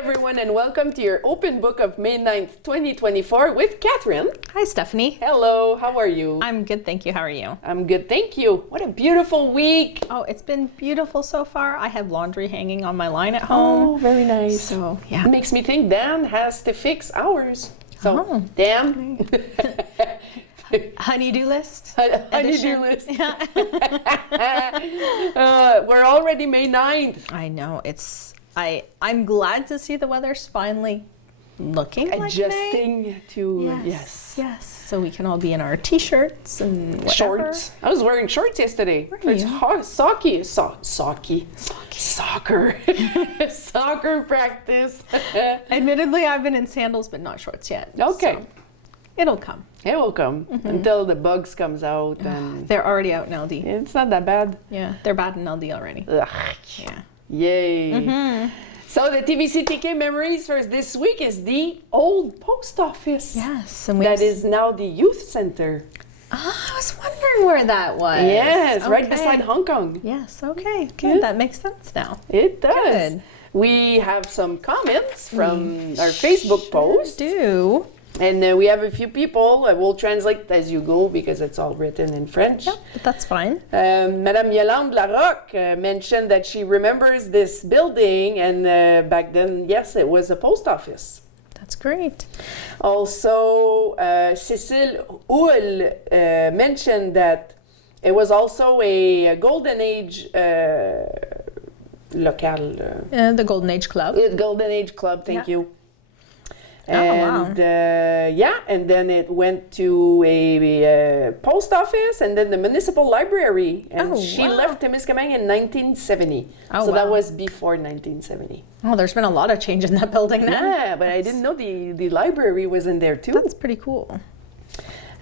everyone, and welcome to your open book of May 9th, 2024 with Catherine. Hi, Stephanie. Hello, how are you? I'm good, thank you. How are you? I'm good, thank you. What a beautiful week. Oh, it's been beautiful so far. I have laundry hanging on my line at home. Oh, very nice. So, yeah. It makes me think Dan has to fix ours. So, Dan. Honey-do list. Honey-do list. Yeah. We're already May 9th. I know. I'm glad to see the weather's finally looking like May. Adjusting to, Yes. So we can all be in our t-shirts and whatever. Shorts. I was wearing shorts yesterday. It's hot. Soccer soccer practice. Admittedly, I've been in sandals, but not shorts yet. Okay. So it'll come. It will come until the bugs comes out, and They're already out in LD. it's not that bad. Yeah, they're bad in LD already. Ugh. Yeah. Yay. So the tvcTK memories for this week is the old post office. Yes. And That is now the youth center. I was wondering where that was. Yes, right Okay. beside Hong Kong. Yes, okay, good. That makes sense now. It does. Good. We have some comments from our Facebook post. Do. And we have a few people. We'll translate as you go because it's all written in French. Yep, but that's fine. Madame Yolande Larocque mentioned that she remembers this building, and back then, yes, it was a post office. That's great. Also, Cécile Houle mentioned that it was also a golden age local. The Golden Age Club. Golden Age Club, thank you. Wow. And and then it went to a post office and then the municipal library. And she left Temiscaming in 1970. So that was before 1970. Oh, there's been a lot of change in that building now. Yeah, but I didn't know the library was in there too. That's pretty cool.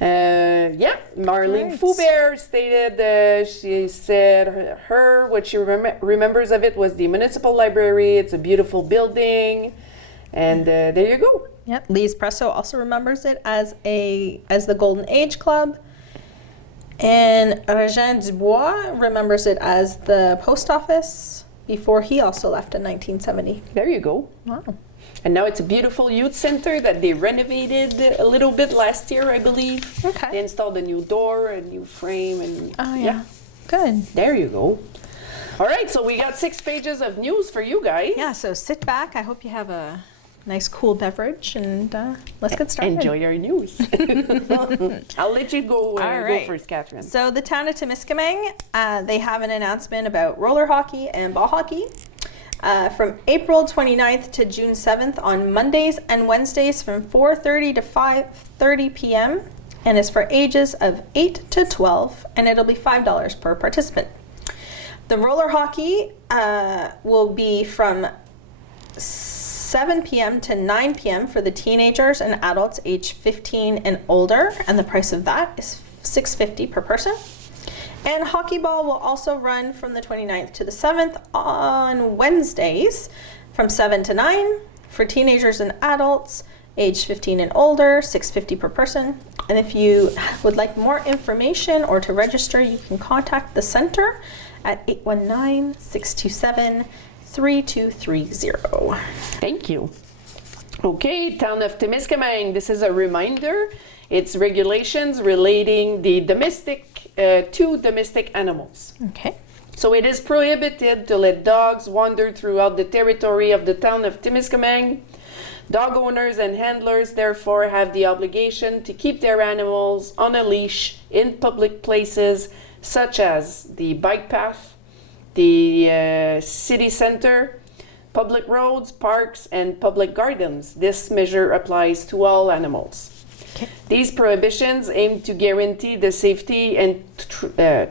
Marlene Foubert stated, she said what she remembers of it was the municipal library. It's a beautiful building. And there you go. Yep. Lise Presso also remembers it as the Golden Age Club. And Regin Dubois remembers it as the post office before he also left in 1970. There you go. Wow. And now it's a beautiful youth center that they renovated a little bit last year, I believe. Okay. They installed a new door, a new frame, and Good. There you go. All right, so we got 6 pages of news for you guys. Yeah, so sit back. I hope you have a nice cool beverage, and let's get started. Enjoy your news. I'll let you go, go first, Catherine. So the town of Temiscaming, they have an announcement about roller hockey and ball hockey from April 29th to June 7th on Mondays and Wednesdays from 4:30 to 5:30 p.m. and is for ages of 8 to 12, and it'll be $5 per participant. The roller hockey will be from 7 p.m. to 9 p.m. for the teenagers and adults age 15 and older, and the price of that is $6.50 per person. And hockey ball will also run from the 29th to the 7th on Wednesdays from 7 to 9 for teenagers and adults age 15 and older, $6.50 per person. And if you would like more information or to register, you can contact the center at 819-627-3230. Thank you. Okay, Town of Temiscaming, this is a reminder. It's regulations relating the to domestic animals. Okay. So it is prohibited to let dogs wander throughout the territory of the Town of Temiscaming. Dog owners and handlers therefore have the obligation to keep their animals on a leash in public places such as the bike path, the city center, public roads, parks, and public gardens. This measure applies to all animals. Okay. These prohibitions aim to guarantee the safety and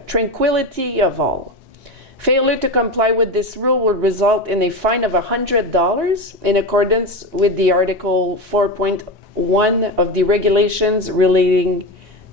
tranquility of all. Failure to comply with this rule would result in a fine of $100 in accordance with the Article 4.1 of the regulations relating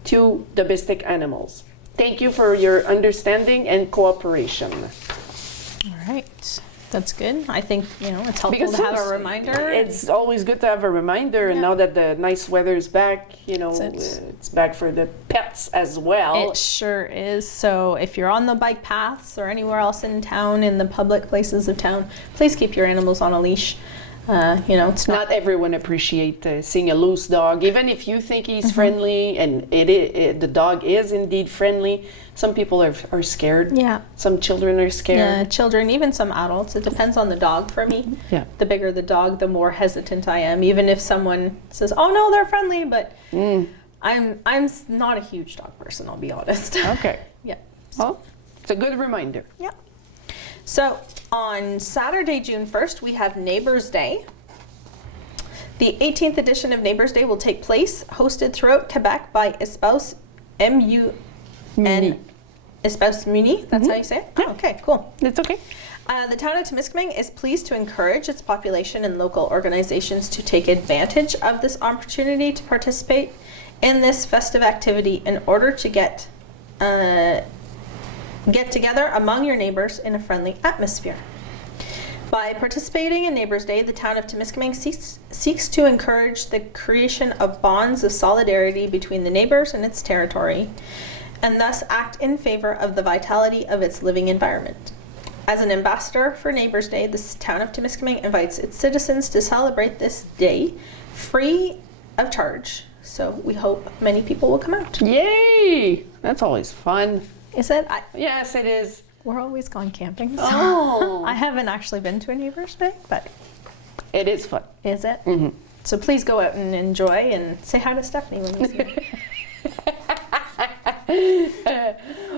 to domestic animals. Thank you for your understanding and cooperation. All right. That's good. I think, it's helpful to have a reminder. It's always good to have a reminder, and now that the nice weather is back, it's back for the pets as well. It sure is. So if you're on the bike paths or anywhere else in town, in the public places of town, please keep your animals on a leash. It's Not everyone appreciate seeing a loose dog, even if you think he's friendly, and the dog is indeed friendly. Some people are scared. Yeah. Some children are scared. Yeah, children, even some adults. It depends on the dog for me. Yeah. The bigger the dog, the more hesitant I am. Even if someone says, "Oh no, they're friendly," but I'm not a huge dog person. I'll be honest. Okay. Yeah. Well, it's a good reminder. Yeah. So on Saturday, June 1st, we have Neighbors Day. The 18th edition of Neighbors Day will take place, hosted throughout Quebec by Espace Muni. Espace Muni. That's how you say it? Yeah. Oh, okay, cool. It's okay. The town of Temiscaming is pleased to encourage its population and local organizations to take advantage of this opportunity to participate in this festive activity in order to get together among your neighbors in a friendly atmosphere. By participating in Neighbors Day, the town of Temiscaming seeks to encourage the creation of bonds of solidarity between the neighbors and its territory, and thus act in favor of the vitality of its living environment. As an ambassador for Neighbors Day, the town of Temiscaming invites its citizens to celebrate this day free of charge. So we hope many people will come out. Yay! That's always fun. Is it? Yes, it is. We're always gone camping. So Oh. I haven't actually been to a Neighbors Day, but It is fun. is it? Mm-hmm. So please go out and enjoy and say hi to Stephanie when you see her.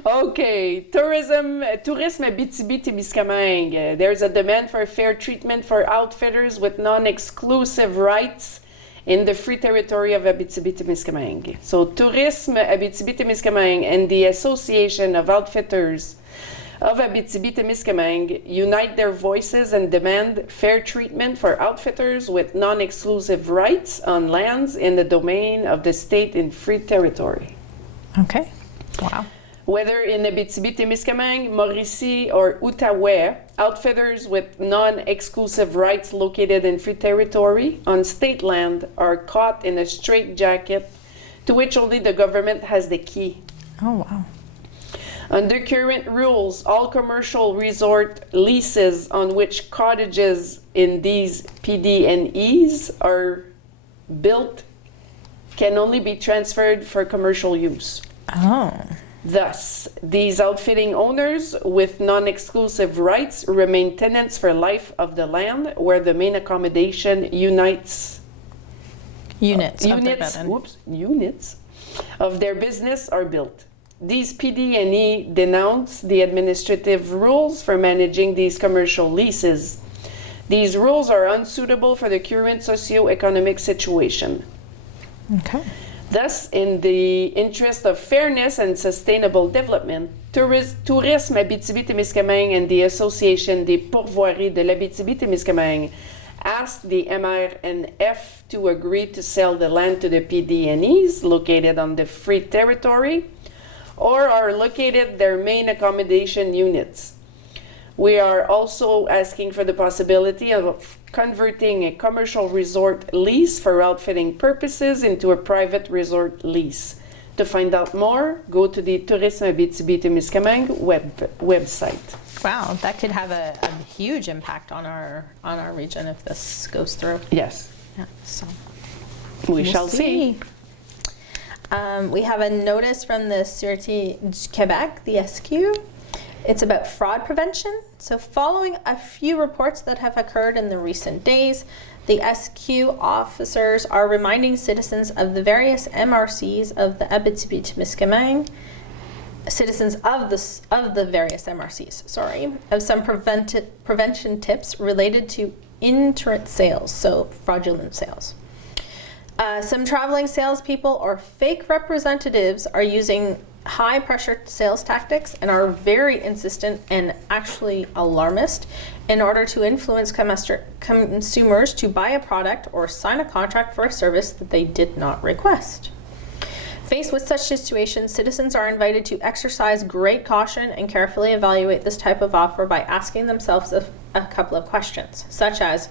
Okay, Tourisme Abitibi-Témiscamingue. There's a demand for fair treatment for outfitters with non-exclusive rights in the free territory of Abitibi-Témiscamingue. So Tourisme Abitibi-Témiscamingue and the Association of Outfitters of Abitibi-Témiscamingue unite their voices and demand fair treatment for outfitters with non-exclusive rights on lands in the domain of the state in free territory. Okay. Wow. Whether in Abitibi-Témiscamingue, Mauricie, or Outaouais, outfitters with non-exclusive rights located in free territory on state land are caught in a straitjacket to which only the government has the key. Oh, wow. Under current rules, all commercial resort leases on which cottages in these PD&Es are built can only be transferred for commercial use. Oh. Thus, these outfitting owners with non-exclusive rights remain tenants for life of the land where the main accommodation units of their business are built. These PD&E denounce the administrative rules for managing these commercial leases. These rules are unsuitable for the current socio-economic situation. Okay. Thus, in the interest of fairness and sustainable development, Tourisme Abitibi-Témiscamingue and the Association des Pourvoiries de l'Abitibi-Témiscamingue asked the MRNF to agree to sell the land to the PD&Es located on the free territory or are located their main accommodation units. We are also asking for the possibility of converting a commercial resort lease for outfitting purposes into a private resort lease. To find out more, go to the Tourisme Abitibi-Témiscamingue website. Wow, that could have a huge impact on our region if this goes through. Yes, Yeah, so we shall see. We have a notice from the Sûreté du Québec, the SQ. It's about fraud prevention. So following a few reports that have occurred in the recent days, the SQ officers are reminding citizens of the various MRCs of the Abitibi-Témiscamingue, citizens of the various MRCs, of some prevention tips related to internet sales, so fraudulent sales. Some traveling salespeople or fake representatives are using high-pressure sales tactics and are very insistent and actually alarmist in order to influence consumers to buy a product or sign a contract for a service that they did not request. Faced with such situations, citizens are invited to exercise great caution and carefully evaluate this type of offer by asking themselves a couple of questions, such as,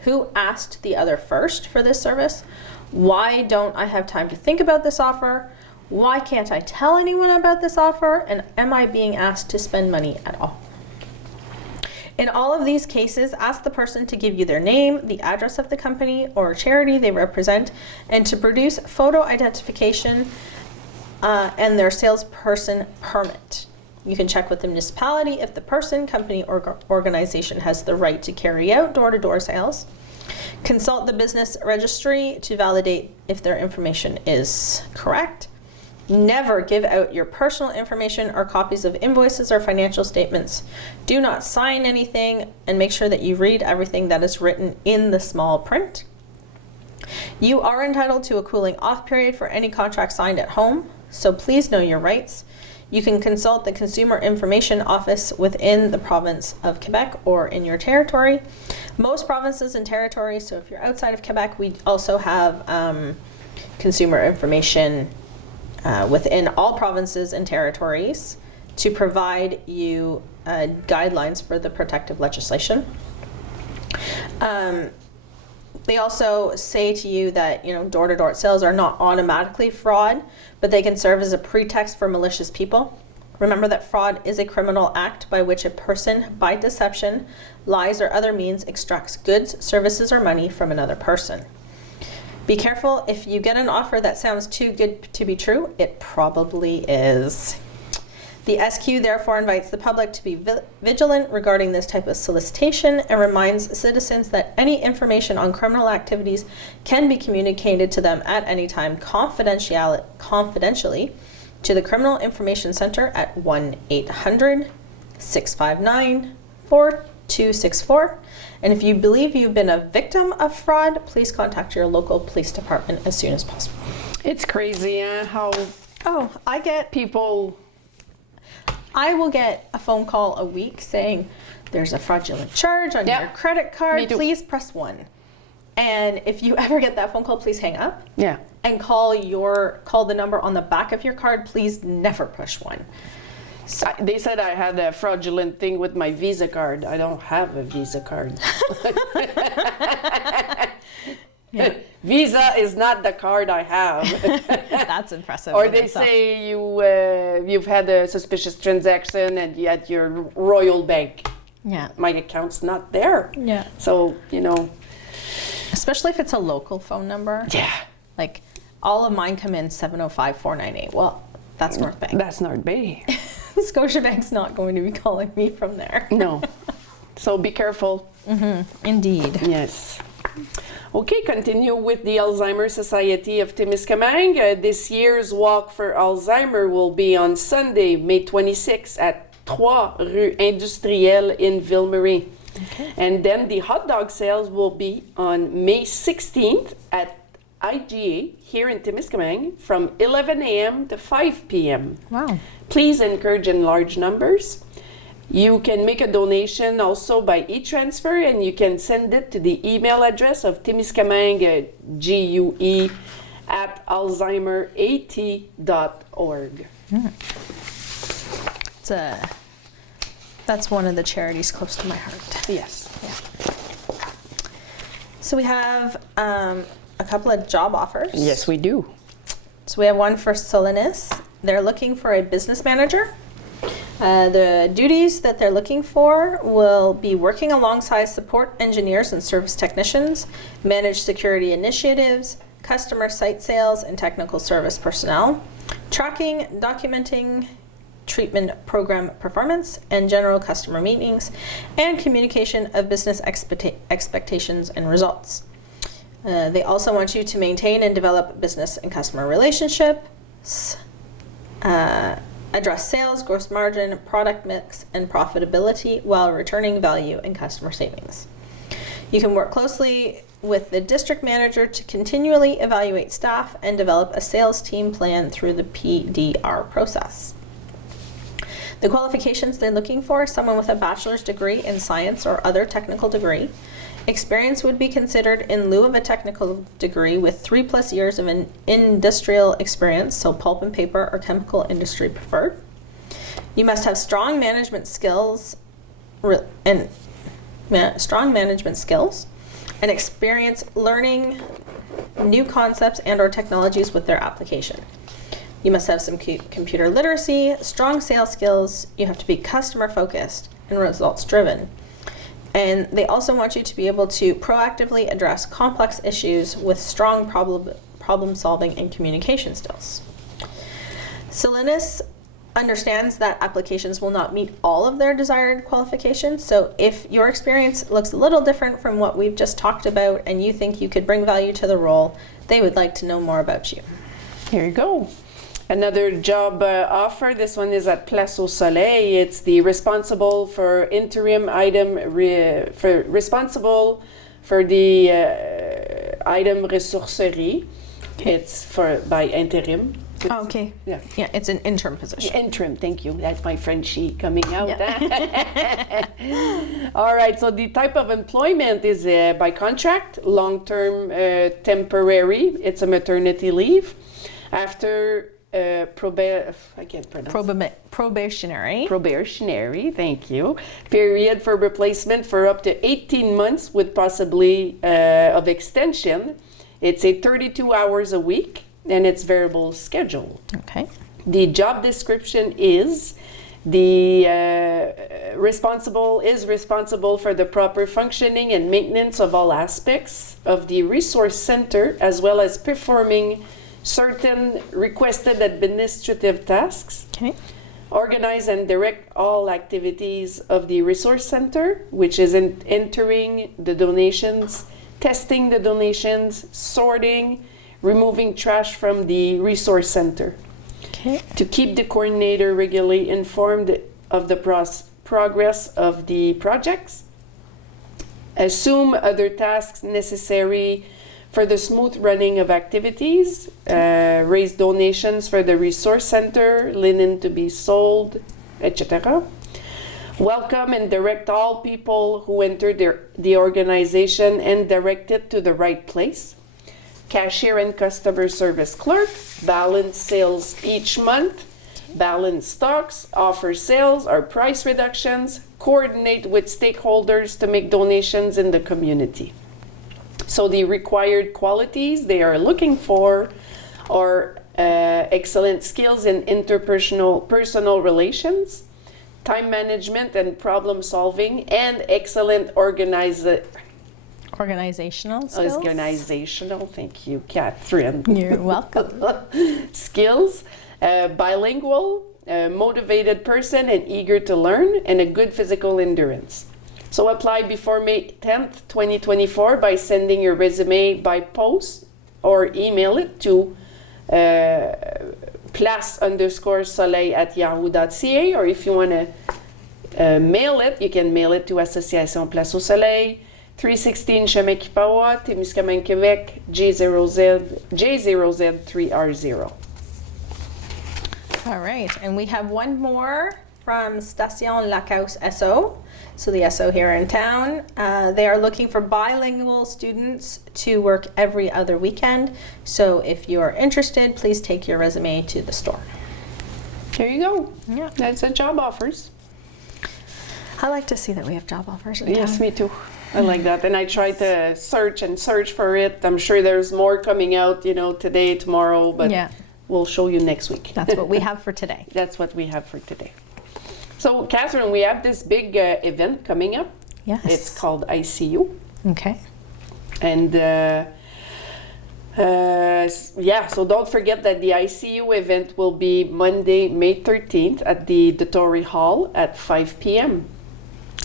who asked the other first for this service? Why don't I have time to think about this offer? Why can't I tell anyone about this offer? And am I being asked to spend money at all? In all of these cases, ask the person to give you their name, the address of the company or charity they represent, and to produce photo identification and their salesperson permit. You can check with the municipality if the person, company, or organization has the right to carry out door-to-door sales. Consult the business registry to validate if their information is correct. Never give out your personal information or copies of invoices or financial statements. Do not sign anything, and make sure that you read everything that is written in the small print. You are entitled to a cooling off period for any contract signed at home, so please know your rights. You can consult the Consumer Information Office within the province of Quebec or in your territory. Most provinces and territories, so if you're outside of Quebec, we also have consumer information within all provinces and territories to provide you guidelines for the protective legislation. They also say to you that, door-to-door sales are not automatically fraud, but they can serve as a pretext for malicious people. Remember that fraud is a criminal act by which a person, by deception, lies, or other means, extracts goods, services, or money from another person. Be careful. If you get an offer that sounds too good to be true, it probably is. The SQ therefore invites the public to be vigilant regarding this type of solicitation and reminds citizens that any information on criminal activities can be communicated to them at any time confidentially to the Criminal Information Center at 1-800-659-4264. And if you believe you've been a victim of fraud, please contact your local police department as soon as possible. It's crazy how people... I will get a phone call a week saying there's a fraudulent charge on your credit card. Please press 1. And if you ever get that phone call, please hang up. Yeah. And call the number on the back of your card. Please never push 1. So, they said I had a fraudulent thing with my Visa card. I don't have a Visa card. yeah. Visa is not the card I have. That's impressive. Or they say you've had a suspicious transaction and you at your Royal Bank. Yeah. My account's not there. Yeah. So, Especially if it's a local phone number. Yeah. Like, all of mine come in 705-498. Well, that's North Bank. That's North Bay. Scotiabank's not going to be calling me from there. No. So be careful. Mm-hmm. Indeed. Yes. Okay, continue with the Alzheimer Society of Temiscaming. This year's Walk for Alzheimer will be on Sunday, May 26 at 3 Rue Industrielle in Ville-Marie. Okay. And then the hot dog sales will be on May 16th at IGA here in Temiscaming from 11 a.m. to 5 p.m. Wow. Please encourage in large numbers. You can make a donation also by e-transfer, and you can send it to the email address of Temiscaming GUE at alzheimerat.org. That's one of the charities close to my heart. Yes. Yeah. So we have a couple of job offers. Yes, we do. So we have one for Solanis. They're looking for a business manager. The duties that they're looking for will be working alongside support engineers and service technicians, manage security initiatives, customer site sales and technical service personnel, tracking, documenting treatment program performance and general customer meetings, and communication of business expectations and results. They also want you to maintain and develop business and customer relationships, address sales, gross margin, product mix, and profitability while returning value and customer savings. You can work closely with the district manager to continually evaluate staff and develop a sales team plan through the PDR process. The qualifications they're looking for: someone with a bachelor's degree in science or other technical degree. Experience would be considered in lieu of a technical degree with 3+ years of an industrial experience, so pulp and paper or chemical industry preferred. You must have strong management skills and experience learning new concepts and or technologies with their application. You must have some computer literacy, strong sales skills. You have to be customer focused and results driven. And they also want you to be able to proactively address complex issues with strong problem solving and communication skills. Salinas understands that applications will not meet all of their desired qualifications. So if your experience looks a little different from what we've just talked about and you think you could bring value to the role, they would like to know more about you. Here you go. Another job offer. This one is at Place au Soleil. It's the responsible for interim item, responsible for the item ressourcerie. Okay. It's by interim. Oh, okay. Yeah. Yeah, it's an interim position. Interim, thank you. That's my Frenchie coming out. Yeah. All right, so the type of employment is by contract, long-term, temporary. It's a maternity leave. After I can't pronounce. Probationary, thank you. Period for replacement for up to 18 months with possibly of extension. It's a 32 hours a week. And it's variable schedule. Okay. The job description is the responsible for the proper functioning and maintenance of all aspects of the resource center, as well as performing certain requested administrative tasks. Okay. Organize and direct all activities of the resource center, which is entering the donations, testing the donations, sorting, removing trash from the resource center. Okay. To keep the coordinator regularly informed of the progress of the projects. Assume other tasks necessary for the smooth running of activities. Raise donations for the resource center, linen to be sold, etc. Welcome and direct all people who enter the organization and direct it to the right place. Cashier and customer service clerk, balance sales each month, balance stocks, offer sales or price reductions, coordinate with stakeholders to make donations in the community. So the required qualities they are looking for are excellent skills in personal relations, time management and problem solving, and excellent organizational skills. Organizational, thank you, Catherine. You're welcome. Skills, bilingual, motivated person and eager to learn, and a good physical endurance. So apply before May 10th, 2024 by sending your resume by post or email it to place_soleil@yahoo.ca, or if you want to mail it, you can mail it to Association Place au Soleil, 316 Chemin Kipawa, Temiscaming, Québec, J0Z3R0. All right, and we have one more from Station Lacaus SO. So the SO here in town, they are looking for bilingual students to work every other weekend. So if you are interested, please take your resume to the store. There you go. Yeah. That's the job offers. I like to see that we have job offers in Yes, town. me too. I like that. And I try to search for it. I'm sure there's more coming out, today, tomorrow, but Yeah. we'll show you next week. That's what we have for today. That's what we have for today. So, Catherine, we have this big event coming up. Yes. It's called ICU. Okay. And so don't forget that the ICU event will be Monday, May 13th at the Dotori Hall at 5 p.m.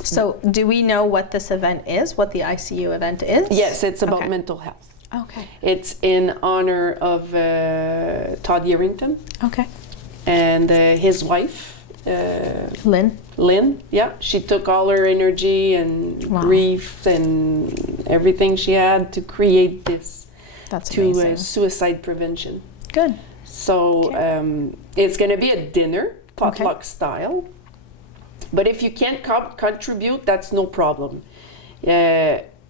So do we know what this event is, what the ICU event is? Yes, it's about Okay. mental health. Okay. It's in honor of Todd Yerington Okay. and his wife, Lynn? Yeah, she took all her energy and Wow. grief and everything she had to create this That's to amazing. suicide prevention. Good. So Okay. it's going to be a dinner, potluck style. But if you can't contribute, that's no problem.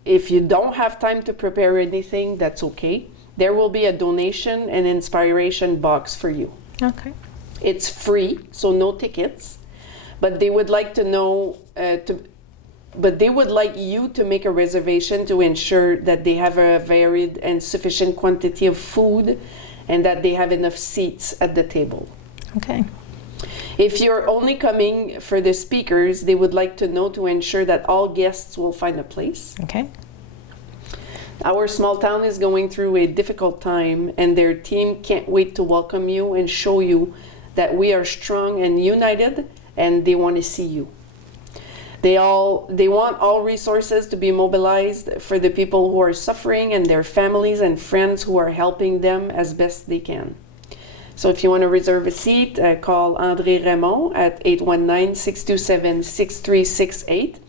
If you don't have time to prepare anything, that's okay. There will be a donation and inspiration box for you. Okay. It's free, so no tickets. But they would like to know, but they would like you to make a reservation to ensure that they have a varied and sufficient quantity of food and that they have enough seats at the table. Okay. If you're only coming for the speakers, they would like to know to ensure that all guests will find a place. Okay. Our small town is going through a difficult time, and their team can't wait to welcome you and show you that we are strong and united, and they want to see you. They want all resources to be mobilized for the people who are suffering and their families and friends who are helping them as best they can. So if you want to reserve a seat, call André Raymond at 819-627-6368,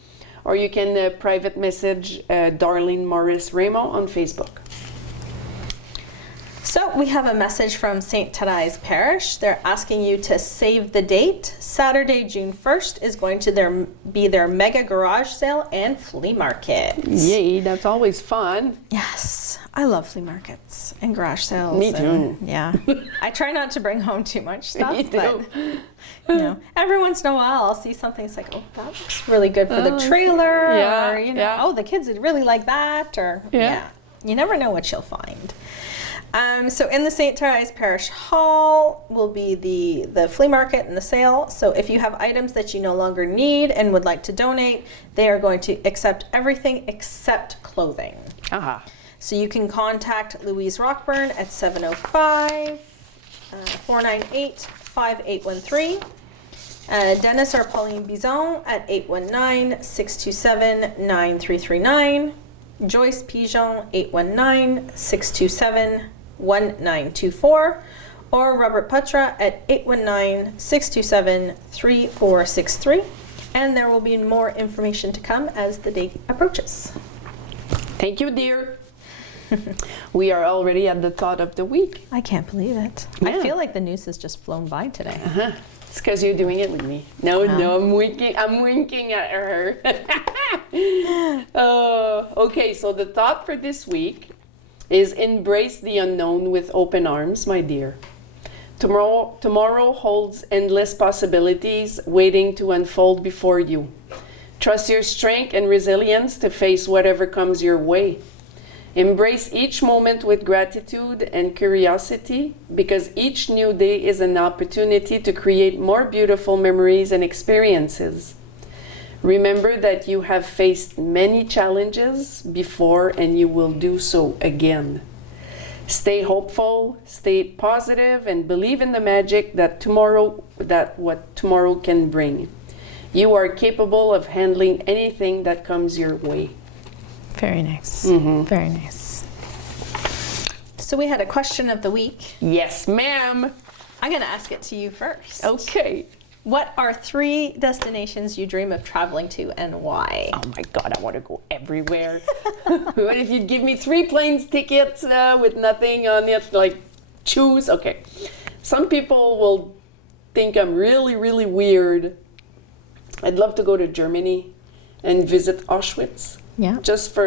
or you can private message Darlene Morris Raymond on Facebook. So we have a message from St-Theresa Parish. They're asking you to save the date. Saturday, June 1st is going to be their mega garage sale and flea market. Yay, that's always fun. Yes, I love flea markets and garage sales. Me too. Yeah, I try not to bring home too much stuff, Me but too. every once in a while I'll see something. It's like, oh, that looks really good for the trailer, Yeah, or yeah. oh, the kids would really like that, or Yeah. you never know what you'll find. So in the St-Theresa Parish Hall will be the flea market and the sale. So if you have items that you no longer need and would like to donate, they are going to accept everything except clothing. Aha. So you can contact Louise Rockburn at 705-498-5813. Dennis or Pauline Bizon at 819-627-9339. Joyce Pigeon, 819-627-1924, or Robert Putra at 819-627-3463. And there will be more information to come as the date approaches. Thank you, dear. We are already at the thought of the week. I can't believe it. Yeah. I feel like the news has just flown by today. Uh-huh. It's because you're doing it with me. No, I'm winking at her. Okay, so the thought for this week is embrace the unknown with open arms, my dear. Tomorrow holds endless possibilities waiting to unfold before you. Trust your strength and resilience to face whatever comes your way. Embrace each moment with gratitude and curiosity, because each new day is an opportunity to create more beautiful memories and experiences. Remember that you have faced many challenges before and you will do so again. Stay hopeful, stay positive, and believe in the magic that what tomorrow can bring. You are capable of handling anything that comes your way. Very nice. Mm-hmm. Very nice. So we had a question of the week. Yes, ma'am. I'm going to ask it to you first. Okay. What are 3 destinations you dream of traveling to and why? Oh my God, I want to go everywhere. What if you give me 3 planes tickets with nothing on it, like choose? Okay. Some people will think I'm really, really weird. I'd love to go to Germany and visit Auschwitz. Yeah.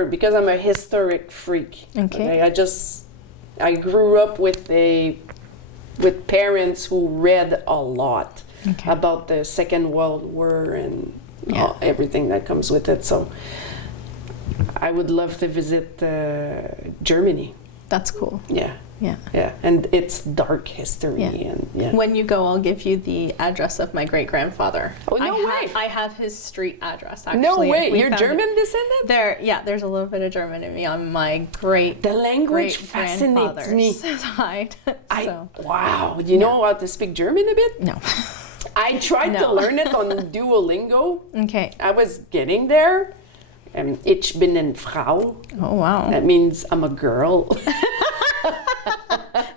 Because I'm a historic freak. Okay. I grew up with parents who read a lot about the Second World War and everything that comes with it. So I would love to visit Germany. That's cool. Yeah. Yeah. Yeah, and it's dark history. Yeah. And When you go, I'll give you the address of my great-grandfather. Oh, no way. I have his street address, actually. No way. We You're found German it. descendant? There's a little bit of German in me on my The language fascinates me. Side. So. Wow. Do you know how to speak German a bit? No. I tried to learn it on Duolingo. Okay. I was getting there. Ich bin eine Frau. Oh, wow. That means I'm a girl.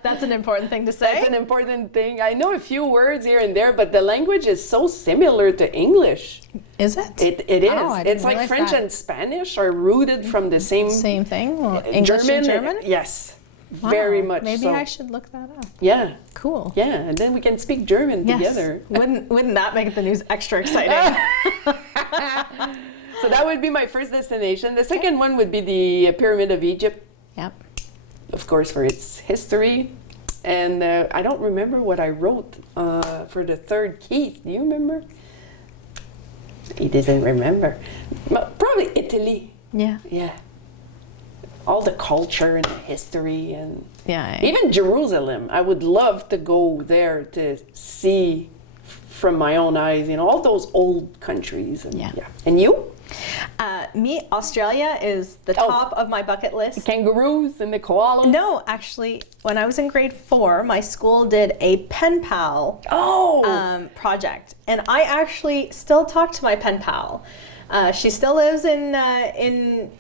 That's an important thing to say. That's an important thing. I know a few words here and there, but the language is so similar to English. Is it? It is. Oh, I didn't It's like realize French that. and Spanish are rooted from the same thing? Well, English and German? Yes. Wow. Very much Maybe so. I should look that up. Yeah. Cool. Yeah, and then we can speak German together. Wouldn't that make the news extra exciting? So that would be my first destination. The second one would be the Pyramid of Egypt. Yep. Of course, for its history. And I don't remember what I wrote for the third. Keith, do you remember? He doesn't remember. But probably Italy. Yeah. Yeah. All the culture and the history and Yeah. even Jerusalem. I would love to go there to see from my own eyes, you know, all those old countries. And, Yeah. And you? Me, Australia is the top of my bucket list. The kangaroos and the koalas? No, actually, when I was in grade 4, my school did a pen pal project, and I actually still talk to my pen pal. She still lives in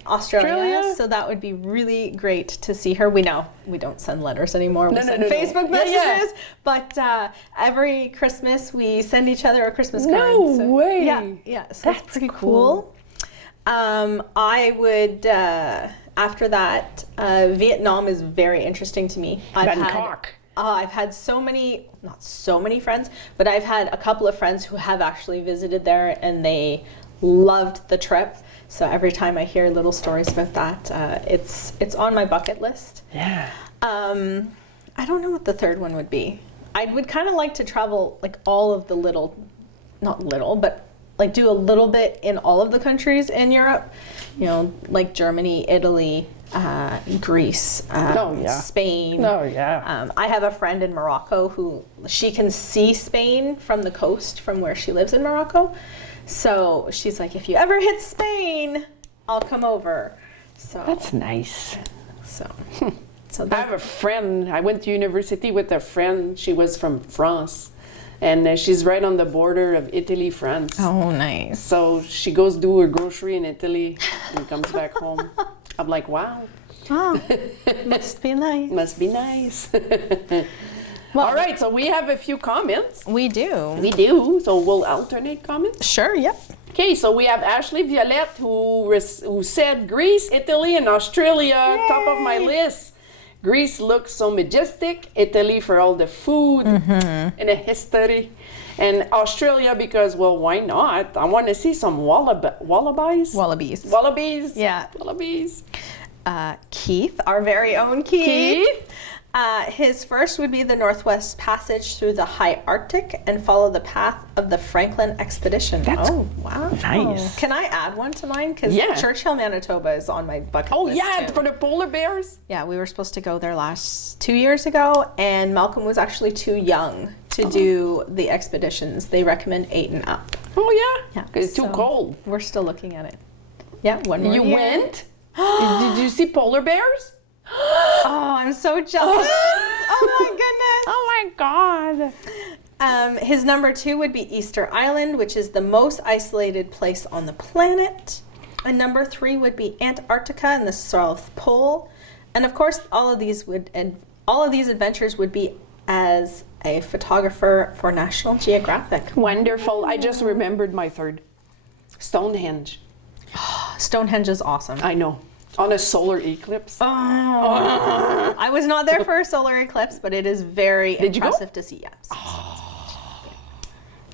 Australia, so that would be really great to see her. We don't send letters anymore. We send Facebook messages, but every Christmas we send each other a Christmas card. No way! Yeah, so that's pretty cool. I would, after that, Vietnam is very interesting to me. Bangkok. I've had not so many friends, but I've had a couple of friends who have actually visited there and they loved the trip. So every time I hear little stories about that, it's on my bucket list. Yeah. I don't know what the third one would be. I would kind of like to travel like all of the but like do a little bit in all of the countries in Europe, you know, like Germany, Italy, Greece, Spain. Oh, yeah. I have a friend in Morocco who she can see Spain from the coast from where she lives in Morocco. So she's like, if you ever hit Spain, I'll come over. So That's nice. So I have a friend. I went to university with a friend. She was from France. And she's right on the border of Italy, France. Oh, nice. So she goes do her grocery in Italy and comes back home. I'm like, wow. Oh, must be nice. Must be nice. Well, all right, so we have a few comments. We do. We do, so we'll alternate comments. Sure, yep. Okay, so we have Ashley Violette who said Greece, Italy, and Australia, top of my list. Greece looks so majestic, Italy for all the food and the history, and Australia because, well, why not? I want to see some wallabies. Wallabies. Yeah. Wallabies. Keith, our very own Keith. His first would be the Northwest Passage through the high Arctic and follow the path of the Franklin expedition. Oh, wow. Nice. Can I add one to mine? Because Churchill, Manitoba is on my bucket list. Oh, yeah, too. for the polar bears? Yeah, we were supposed to go there 2 years ago, and Malcolm was actually too young to do the expeditions. They recommend 8 and up. Oh, yeah? Yeah. It's too cold. We're still looking at it. Yeah, one more You year. went? Did you see polar bears? Oh, I'm so jealous. Oh my goodness. Oh my God. His number 2 would be Easter Island, which is the most isolated place on the planet. And number 3 would be Antarctica and the South Pole. And of course, all of these adventures would be as a photographer for National Geographic. Wonderful. I just remembered my third. Stonehenge. Stonehenge is awesome. I know. On a solar eclipse. I was not there for a solar eclipse, but it is very impressive to see.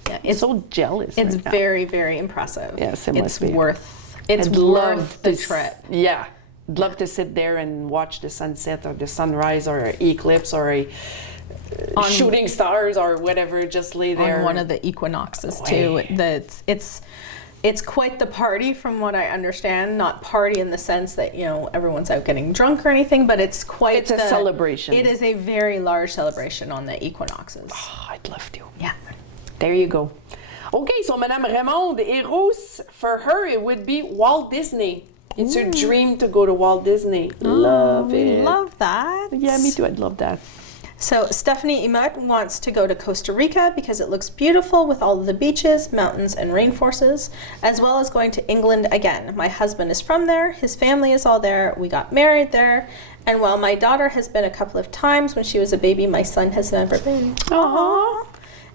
Yeah, It's so jealous. It's right now. very, very impressive. Yes, it must be. It's I'd worth the to trip. Yeah. I'd love to sit there and watch the sunset or the sunrise or an eclipse or a shooting stars or whatever. Just lay there. On one of the equinoxes too. It's quite the party from what I understand. Not party in the sense that, you know, everyone's out getting drunk or anything, but it's a celebration. It is a very large celebration on the equinoxes. Oh, I'd love to. Yeah. There you go. Okay, so Madame Raymond, Eros, for her, it would be Walt Disney. It's her dream to go to Walt Disney. Love it. Love that. Yeah, me too. I'd love that. So Stephanie Imut wants to go to Costa Rica because it looks beautiful with all of the beaches, mountains, and rainforests, as well as going to England again. My husband is from there. His family is all there. We got married there. And while my daughter has been a couple of times when she was a baby, my son has never been. Aww.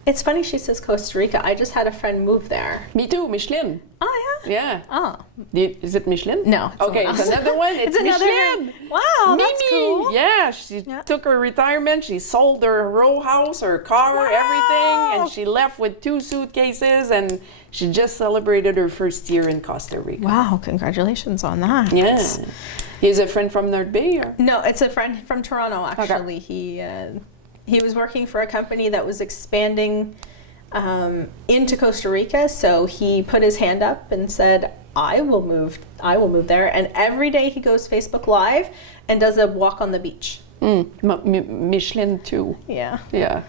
It's funny she says Costa Rica. I just had a friend move there. Me too, Michelin. Oh, yeah? Yeah. Oh. Is it Michelin? No. It's Okay, someone it's else. another one. It's Michelin. Wow, that's Mimi. cool. Yeah, she took her retirement. She sold her row house, her car, everything, and she left with 2 suitcases, and she just celebrated her first year in Costa Rica. Wow, congratulations on that. Yeah. He's a friend from North Bay, or? No, it's a friend from Toronto, actually. Okay. He was working for a company that was expanding into Costa Rica, so he put his hand up and said, I will move there. And every day he goes Facebook Live and does a walk on the beach. Michelin too. Yeah. Yeah.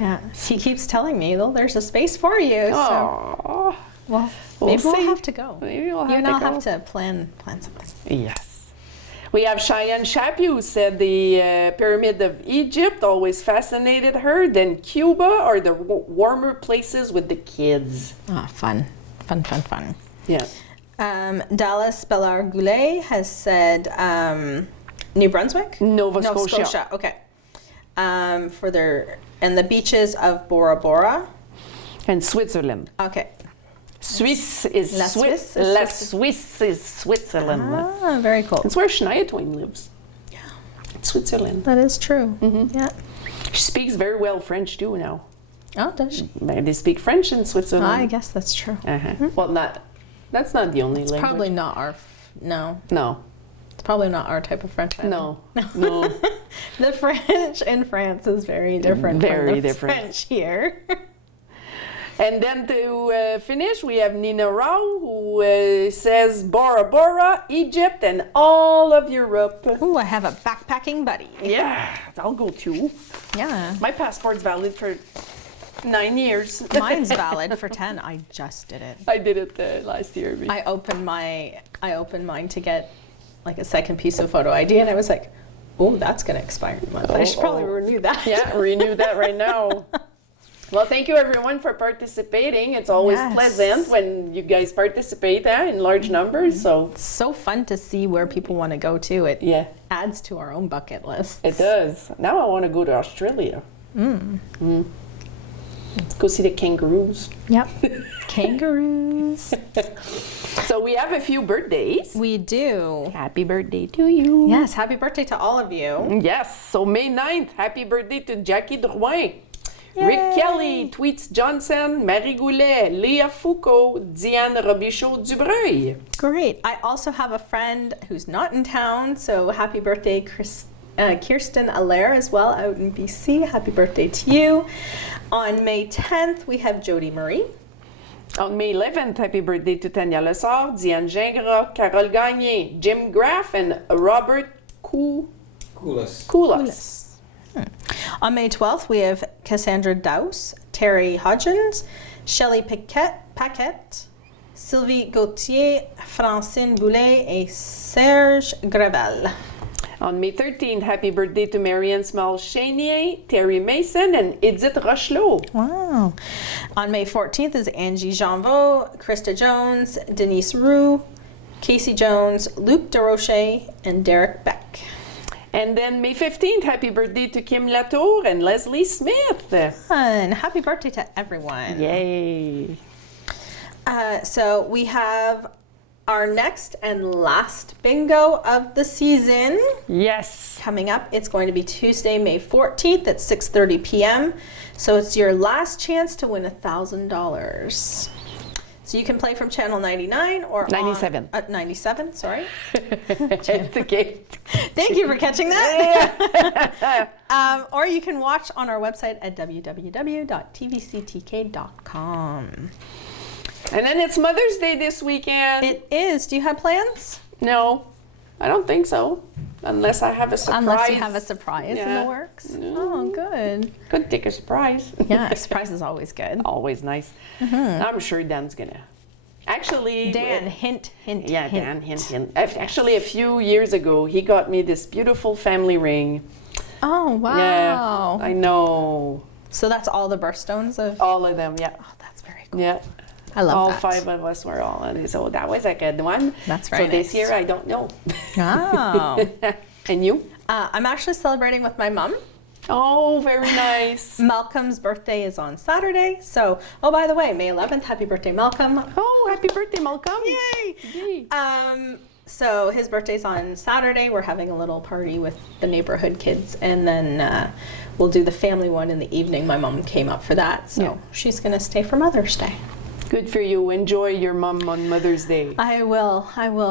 Yeah. He keeps telling me, "Well, there's a space for you." So, Oh, well, we'll maybe we'll see. have to go. Maybe we'll You have and to I'll go. have to plan something. Yes. We have Cheyenne Chapu who said the Pyramid of Egypt always fascinated her, then Cuba or the warmer places with the kids. Ah, fun. Yeah. Dallas Bellar Goulet has said New Brunswick? Nova Scotia. Okay. For and the beaches of Bora Bora. And Switzerland. Okay. Suisse is La Swiss. Suisse is La Swiss. Suisse is Switzerland. Ah, very cool. That's where Shania Twain lives. Yeah, It's Switzerland. that is true. Yeah. She speaks very well French too now. Oh, does she? They speak French in Switzerland. I guess that's true. Uh-huh. Well, that's not the only language. Probably not our. No, No. it's probably not our type of French. either. No. No. The French in France is very different. Very from the different. French here. And then to finish, we have Nina Rao, who says Bora Bora, Egypt, and all of Europe. Ooh, I have a backpacking buddy. Yeah, I'll go too. Yeah. My passport's valid for 9 years. Mine's valid for 10. I just did it. I did it last year. I opened mine to get like a second piece of photo ID, and I was like, "Oh, that's gonna expire in a month. I should probably renew that." Yeah, renew that right now. Well, thank you everyone for participating. It's always Yes. pleasant when you guys participate in large numbers. So It's so fun to see where people want to go to. It yeah, adds to our own bucket list. it does. Now I want to go to Australia. Go see the kangaroos. Yep. Kangaroos. So we have a few birthdays. We do. Happy birthday to you. Yes, happy birthday to all of you. Yes. So May 9th, happy birthday to Jackie Drouin. Yay. Rick Kelly, Tweets Johnson, Marie Goulet, Leah Foucault, Diane Robichaud-Dubreuil. Great. I also have a friend who's not in town, so happy birthday, Kirsten Allaire as well out in BC. Happy birthday to you. On May 10th, we have Jody Marie. On May 11th, happy birthday to Tanya Lessard, Diane Gingras, Carole Gagné, Jim Graff, and Robert Koulas. On May 12th, we have Cassandra Dowse, Terry Hodgins, Shelley Paquette, Sylvie Gauthier, Francine Boulet, et Serge Gravel. On May 13th, happy birthday to Marianne Small-Chenier, Terry Mason, and Edith Rochelot. Wow. On May 14th is Angie Janvaux, Krista Jones, Denise Roux, Casey Jones, Luc DeRoche, and Derek Beck. And then May 15th, happy birthday to Kim Latour and Leslie Smith. Fun. Happy birthday to everyone. Yay. So we have our next and last bingo of the season Yes. coming up. It's going to be Tuesday, May 14th at 6:30 p.m. So it's your last chance to win $1,000. So you can play from channel 99 or 97. 97, sorry. It's okay. Thank you for catching that. Or you can watch on our website at www.tvcTK.com. And then it's Mother's Day this weekend. It is. Do you have plans? No, I don't think so. Unless I have a surprise. Unless you have a surprise in Yeah. the works. No. Oh, good. Could take a surprise. Yeah, a surprise is always good. Always nice. I'm sure Dan's gonna. Actually, Dan, hint, hint, Yeah, hint. Dan, hint. Actually, a few years ago, he got me this beautiful family ring. Oh, wow. Yeah, I know. So that's all the birthstones of... All of them, yeah. Oh, that's very cool. Yeah. I love all that. 5 of us were all on it. So that was a good one. That's very So this nice. year, I don't know. Oh. And you? I'm actually celebrating with my mom. Oh, very nice. Malcolm's birthday is on Saturday. So, oh, by the way, May 11th, happy birthday, Malcolm. Oh, happy birthday, Malcolm. Yay! Yay. So his birthday's on Saturday. We're having a little party with the neighborhood kids, and then we'll do the family one in the evening. My mom came up for that, so she's gonna stay for Mother's Day. Good for you. Enjoy your mom on Mother's Day. I will.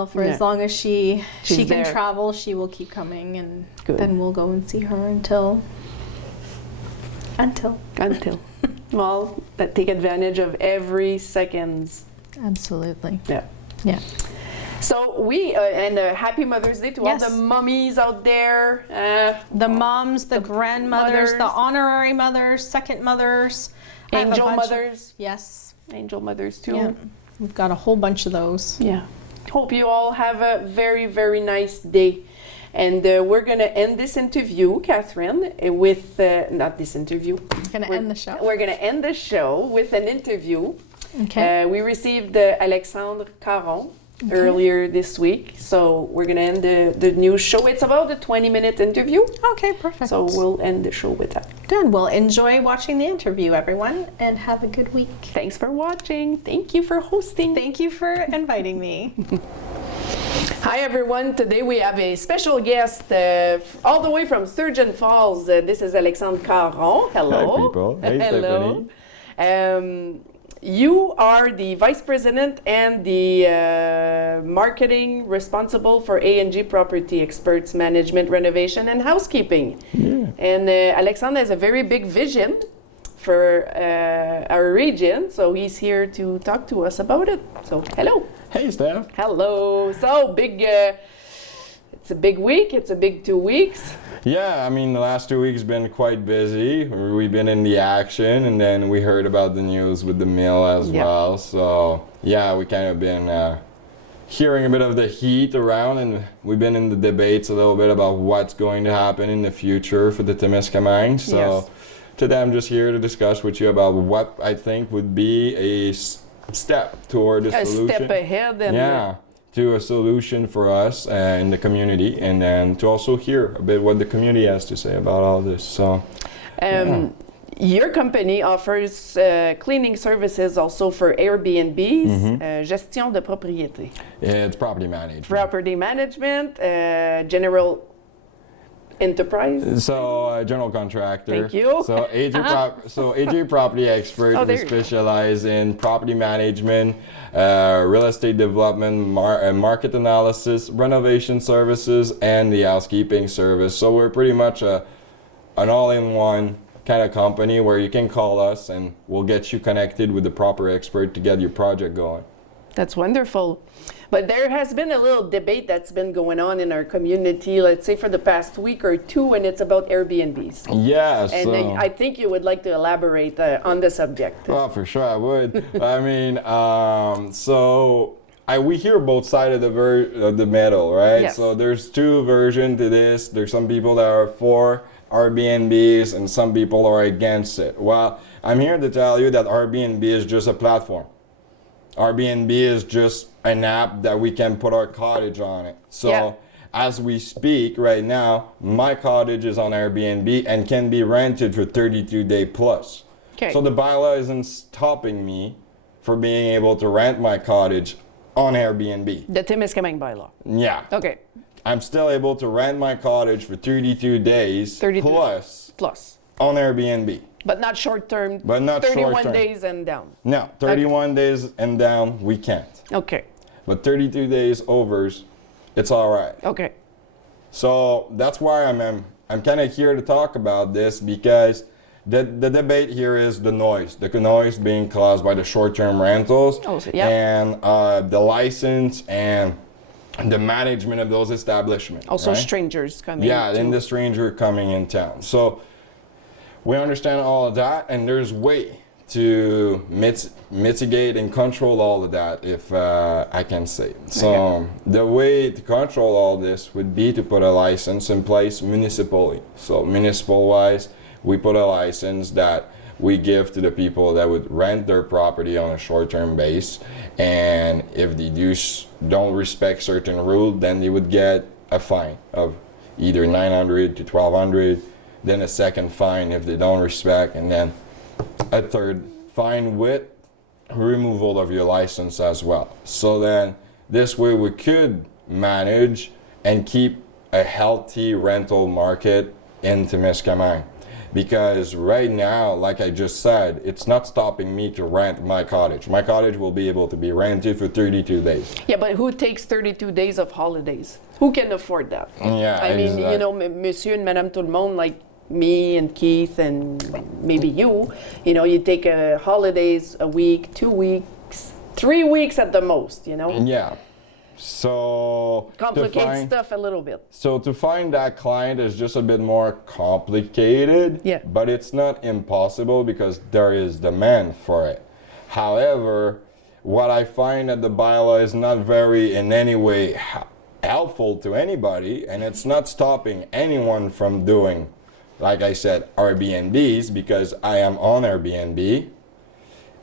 For as long as she She's can there. travel, she will keep coming, and Good. then we'll go and see her until. Well, take advantage of every seconds. Absolutely. Yeah. Yeah. So we and happy Mother's Day to all Yes. the mummies out there. The moms, the grandmothers, the mothers. honorary mothers, second mothers. I have a Angel bunch of- mothers. Yes. Angel mothers too. Yeah. We've got a whole bunch of those. Yeah. Hope you all have a very, very nice day. And we're going to end this interview, Catherine, with, not this interview. Gonna end the show. We're going to end the show with an interview. Okay. We received Alexandre Caron earlier this week. So we're going to end the new show. It's about a 20-minute interview. Okay, perfect. So we'll end the show with that. Good. Well, enjoy watching the interview, everyone, and have a good week. Thanks for watching. Thank you for hosting. Thank you for inviting me. Hi everyone, today we have a special guest all the way from Sturgeon Falls. This is Alexandre Caron. Hello. Hi people. Hey Hello. Stephanie. You are the Vice President and the Marketing responsible for A&G Property Experts Management, Renovation and Housekeeping. Yeah. And Alexandre has a very big vision for our region, so he's here to talk to us about it. So hello. Hey Steph. Hello. So big. It's a big week. It's a big 2 weeks. Yeah, I mean the last 2 weeks been quite busy. We've been in the action, and then we heard about the news with the mill as Yeah. well. So yeah, we kind of been hearing a bit of the heat around, and we've been in the debates a little bit about what's going to happen in the future for the Temiscaming. So Yes. today I'm just here to discuss with you about what I think would be a step toward a A solution. step ahead. And Yeah, to a solution for us in the community, and then to also hear a bit what the community has to say about all this. So, Your company offers cleaning services also for Airbnbs, gestion de propriété, it's property management. property management, general enterprise. So, general contractor. Thank you. So, AJ Property Expert, Oh, we there you go. specialize in property management, real estate development, market analysis, renovation services, and the housekeeping service. So, we're pretty much an all-in-one kind of company where you can call us and we'll get you connected with the proper expert to get your project going. That's wonderful. But there has been a little debate that's been going on in our community, let's say for the past week or two, and it's about Airbnbs. Yeah, And so I think you would like to elaborate on the subject. well, for sure I would. I mean, we hear both sides of the medal, right? Yes. So there's two versions to this. There's some people that are for Airbnbs and some people are against it. Well, I'm here to tell you that Airbnb is just a platform. Airbnb is just an app that we can put our cottage on it. So Yeah. as we speak right now, my cottage is on Airbnb and can be rented for 32 day plus. Okay. So the bylaw isn't stopping me for being able to rent my cottage on Airbnb. The Temiscaming bylaw. Yeah. Okay. I'm still able to rent my cottage for 32 days 32 plus Plus. on Airbnb. But not short term. But not 31 short-term. days and down. No, 31 days and down, we can't. Okay. But 32 days overs, it's all right. Okay. So that's why I'm kind of here to talk about this, because the debate here is the noise being caused by the short-term rentals, Oh, so- yeah. and the license and the management of those establishments. Also right? strangers coming. Yeah, to- then the stranger coming in town. So we understand all of that, and there's way to mitigate and control all of that, if I can say. So the way to control all this would be to put a license in place municipally. So municipal-wise, we put a license that we give to the people that would rent their property on a short-term base, and if they don't respect certain rules, then they would get a fine of either $900 to $1,200, then a second fine if they don't respect, and then a third fine with removal of your license as well. So then this way we could manage and keep a healthy rental market in Temiscaming. Because right now, like I just said, it's not stopping me to rent my cottage. My cottage will be able to be rented for 32 days. Yeah, but who takes 32 days of holidays? Who can afford that? Yeah, I mean, you know, Monsieur and Madame Tout le Monde, like me and Keith and maybe you know, you take holidays a week, 2 weeks, 3 weeks at the most, you know? Yeah. So Complicate stuff a little bit. So to find that client is just a bit more complicated, Yeah. but it's not impossible because there is demand for it. However, what I find that the bylaw is not very in any way helpful to anybody, and it's not stopping anyone from doing, like I said, Airbnbs, because I am on Airbnb.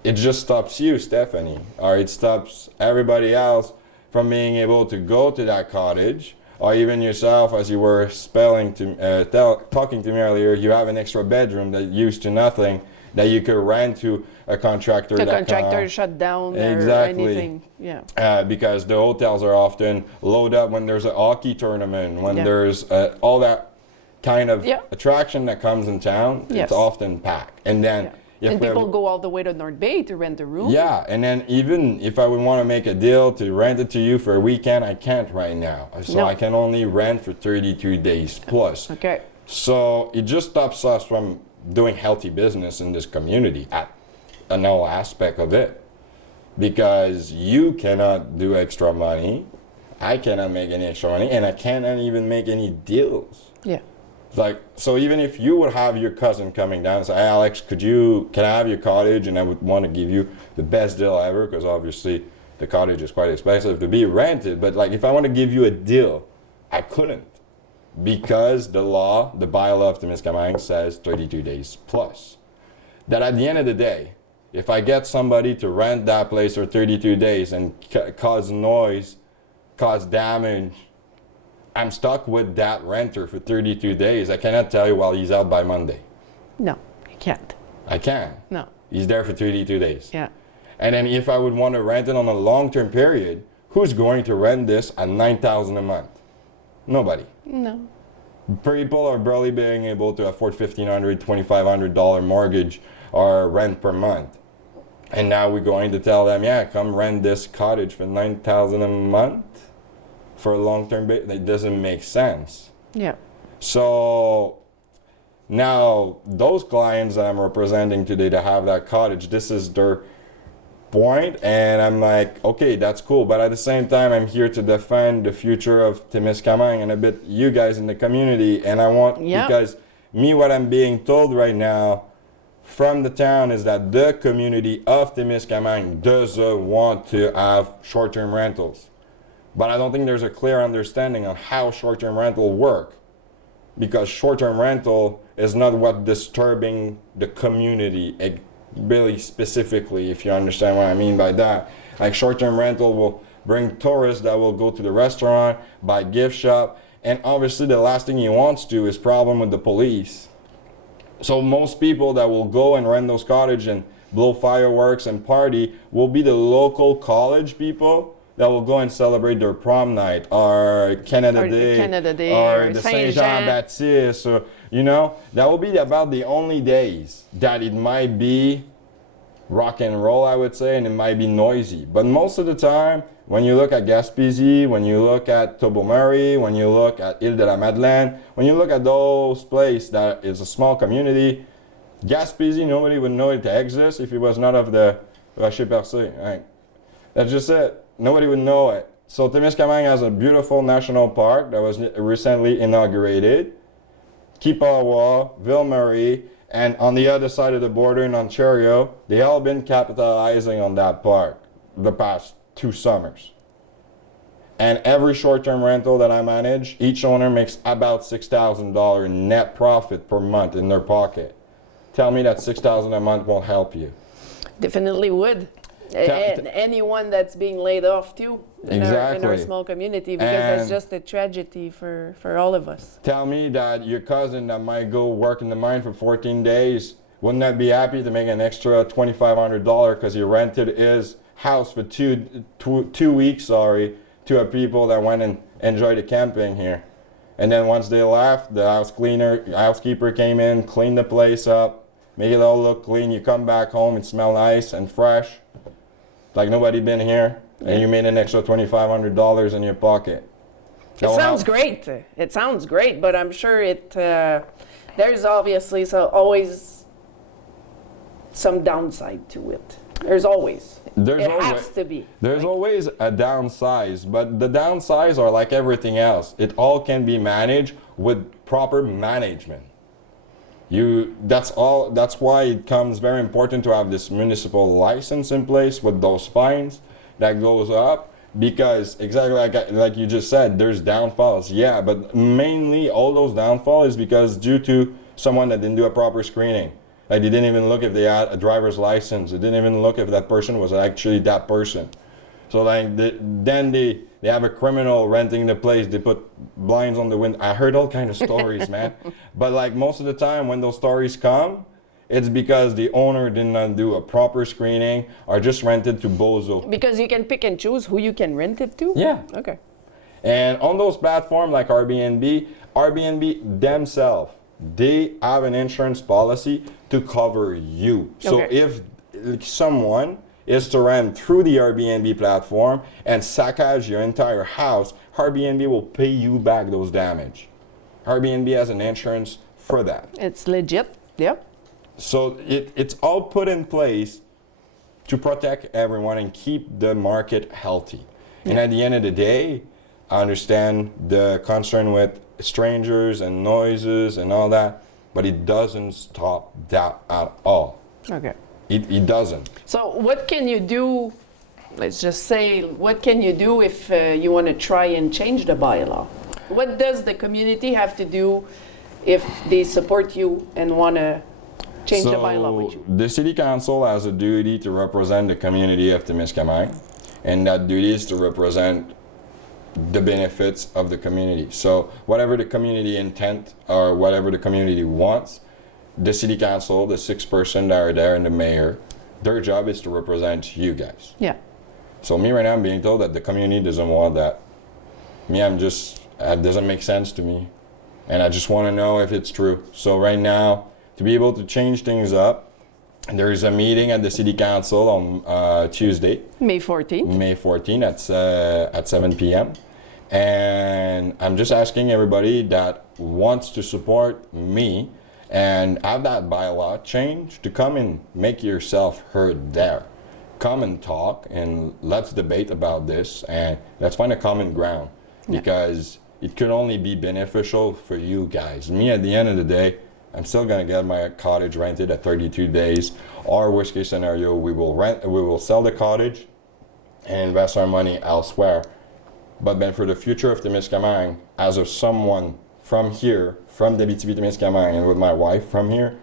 It just stops you, Stephanie, or it stops everybody else from being able to go to that cottage, or even yourself, as you were talking to me earlier, you have an extra bedroom that used to nothing that you could rent to a contractor. The contractor shut down Exactly. or anything. Yeah. Because the hotels are often loaded up when there's a hockey tournament, when Yeah. there's all that kind of Yeah. attraction that comes in town, Yes. it's often packed. And then Yeah. if And we have- people go all the way to North Bay to rent a room. yeah, and then even if I would want to make a deal to rent it to you for a weekend, I can't right now. So No. I can only rent for 32 days plus. Okay. So it just stops us from doing healthy business in this community in all aspect of it. Because you cannot do extra money, I cannot make any extra money, and I cannot even make any deals. Yeah. Like, so even if you would have your cousin coming down and say, hey, Alex, can I have your cottage? And I would want to give you the best deal ever, because obviously the cottage is quite expensive to be rented. But like, if I want to give you a deal, I couldn't, because the bylaw of Temiscaming says 32 days plus. That at the end of the day, if I get somebody to rent that place for 32 days and cause noise, cause damage, I'm stuck with that renter for 32 days. I cannot tell you while he's out by Monday. No, you can't. I can. No. He's there for 32 days. Yeah. And then if I would want to rent it on a long-term period, who's going to rent this at $9,000 a month? Nobody. No. People are barely being able to afford $1,500, $2,500 mortgage or rent per month. And now we're going to tell them, yeah, come rent this cottage for $9,000 a month for a long-term basis. That doesn't make sense. Yeah. So now those clients that I'm representing today to have that cottage, this is their point, and I'm like, okay, that's cool, but at the same time, I'm here to defend the future of Temiscaming and a bit you guys in the community, and I want, Yeah. because what I'm being told right now from the town is that the community of Temiscaming doesn't want to have short-term rentals. But I don't think there's a clear understanding on how short-term rental work, because short-term rental is not what disturbing the community really specifically, if you understand what I mean by that. Like, short-term rental will bring tourists that will go to the restaurant, buy gift shop, and obviously the last thing he wants to is problem with the police. So most people that will go and rent those cottages and blow fireworks and party will be the local college people that will go and celebrate their prom night or Canada Day or the Saint Jean Baptiste, or that will be about the only days that it might be rock and roll, I would say, and it might be noisy. But most of the time, when you look at Gaspésie, when you look at Tobermory, when you look at Ile de la Madeleine, when you look at those places that is a small community, Gaspésie, nobody would know it exists if it was not of the Rocher Percé. Right? That's just it. Nobody would know it. So Temiscaming has a beautiful national park that was recently inaugurated. Kippawa, Ville-Marie, and on the other side of the border in Ontario, they all been capitalizing on that park the past 2 summers. And every short-term rental that I manage, each owner makes about $6,000 net profit per month in their pocket. Tell me that $6,000 a month won't help you. Definitely would. And anyone that's being laid off too in our small community, because that's just a tragedy for all of us. Tell me that your cousin that might go work in the mine for 14 days wouldn't that be happy to make an extra $2,500 because he rented his house for two weeks, to a people that went and enjoyed the camping here. And then once they left, the housekeeper came in, cleaned the place up, make it all look clean. You come back home, it smells nice and fresh, like nobody been here, and you made an extra $2,500 in your pocket. It sounds great. It sounds great, but I'm sure there's obviously always some downside to it. There's always. There's It always, has to be. There's always a downsize, but the downsides are like everything else. It all can be managed with proper management. That's why it comes very important to have this municipal license in place with those fines that goes up, because exactly like you just said, there's downfalls. Yeah, but mainly all those downfalls is because due to someone that didn't do a proper screening. Like, they didn't even look if they had a driver's license. They didn't even look if that person was actually that person. So like then they have a criminal renting the place. They put blinds on the window. I heard all kind of stories, man. But like most of the time when those stories come, it's because the owner did not do a proper screening or just rented to bozo. Because you can pick and choose who you can rent it to? Yeah. Okay. And on those platforms like Airbnb themselves, they have an insurance policy to cover you. So Okay. if someone is to rent through the Airbnb platform and saccage your entire house, Airbnb will pay you back those damage. Airbnb has an insurance for that. It's legit. Yep. So it's all put in place to protect everyone and keep the market healthy. And at the end of the day, I understand the concern with strangers and noises and all that, but it doesn't stop that at all. Okay. It doesn't. So what can you do, let's just say, what can you do if you want to try and change the bylaw? What does the community have to do if they support you and want to change the bylaw with you? The city council has a duty to represent the community of Temiscaming, and that duty is to represent the benefits of the community. So whatever the community intent or whatever the community wants, the city council, the 6 person that are there, and the mayor, their job is to represent you guys. Yeah. So me right now, I'm being told that the community doesn't want that. Me, it doesn't make sense to me. And I just want to know if it's true. So right now, to be able to change things up, there is a meeting at the city council on Tuesday, May 14th. May 14th at 7 p.m. And I'm just asking everybody that wants to support me and have that bylaw change to come and make yourself heard there. Come and talk and let's debate about this and let's find a common ground, because it could only be beneficial for you guys. Me, at the end of the day, I'm still gonna get my cottage rented at 32 days. Or worst case scenario, we will sell the cottage and invest our money elsewhere. But then for the future of Temiscaming, as of someone from here, from the Abitibi-Témiscamingue, and with my wife from here,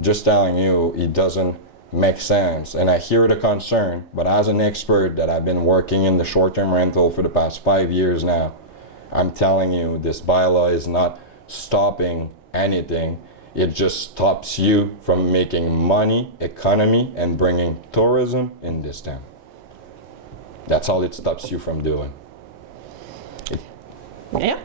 just telling you, it doesn't make sense. And I hear the concern, but as an expert that I've been working in the short-term rental for the past 5 years now, I'm telling you, this bylaw is not stopping anything. It just stops you from making money, economy, and bringing tourism in this town. That's all it stops you from doing. Yeah.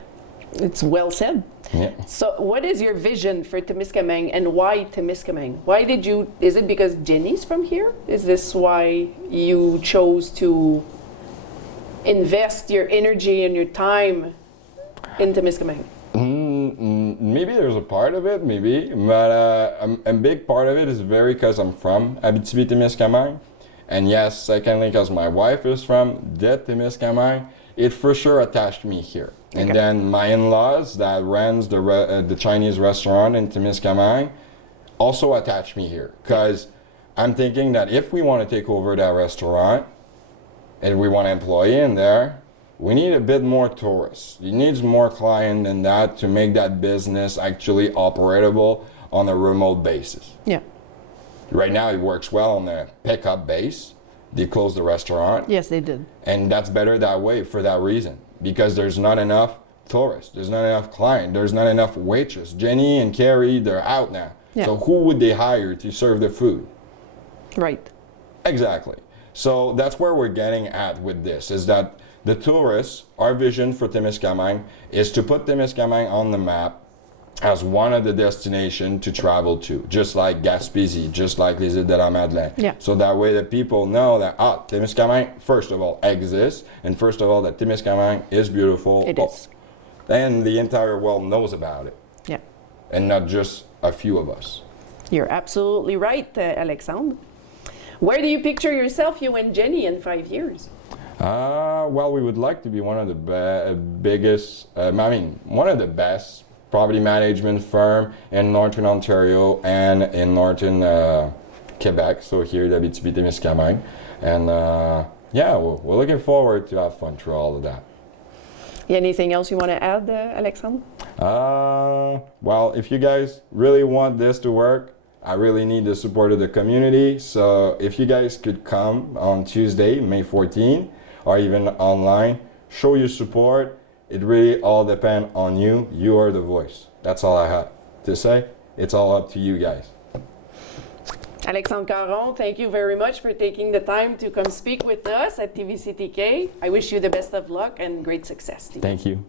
It's well said. Yeah. So what is your vision for Temiscaming and why Temiscaming? Is it because Jenny's from here? Is this why you chose to invest your energy and your time in Temiscaming? Maybe there's a part of it, maybe, but a big part of it is very because I'm from Abitibi-Témiscamingue, and yes, secondly, because my wife is from Temiscaming, it for sure attached me here. Okay. And then my in-laws that runs the Chinese restaurant in Temiscaming also attached me here, because I'm thinking that if we want to take over that restaurant and we want to employ in there, we need a bit more tourists. You need more client than that to make that business actually operable on a remote basis. Yeah. Right now it works well on a pickup base. They closed the restaurant. Yes, they did. And that's better that way for that reason. Because there's not enough tourists. There's not enough client. There's not enough waitress. Jenny and Carrie, they're out now. Yeah. So who would they hire to serve the food? Right. Exactly. So that's where we're getting at with this, is that the tourists, our vision for Temiscaming is to put Temiscaming on the map as one of the destinations to travel to, just like Gaspésie, just like Les Îles de la Madeleine. Yeah. So that way the people know that, Temiscaming, first of all, exists, and first of all, that Temiscaming is beautiful. It is. And the entire world knows about it. Yeah. And not just a few of us. You're absolutely right, Alexandre. Where do you picture yourself, you and Jenny, in 5 years? Well, we would like to be one of the biggest, one of the best property management firm in Northern Ontario and in Northern Quebec, so here at Abitibi-Témiscamingue. And yeah, we're looking forward to have fun through all of that. Anything else you want to add, Alexandre? Well, if you guys really want this to work, I really need the support of the community. So if you guys could come on Tuesday, May 14, or even online, show your support. It really all depends on you. You are the voice. That's all I have to say. It's all up to you guys. Alexandre Caron, thank you very much for taking the time to come speak with us at tvcTK. I wish you the best of luck and great success. Thank you.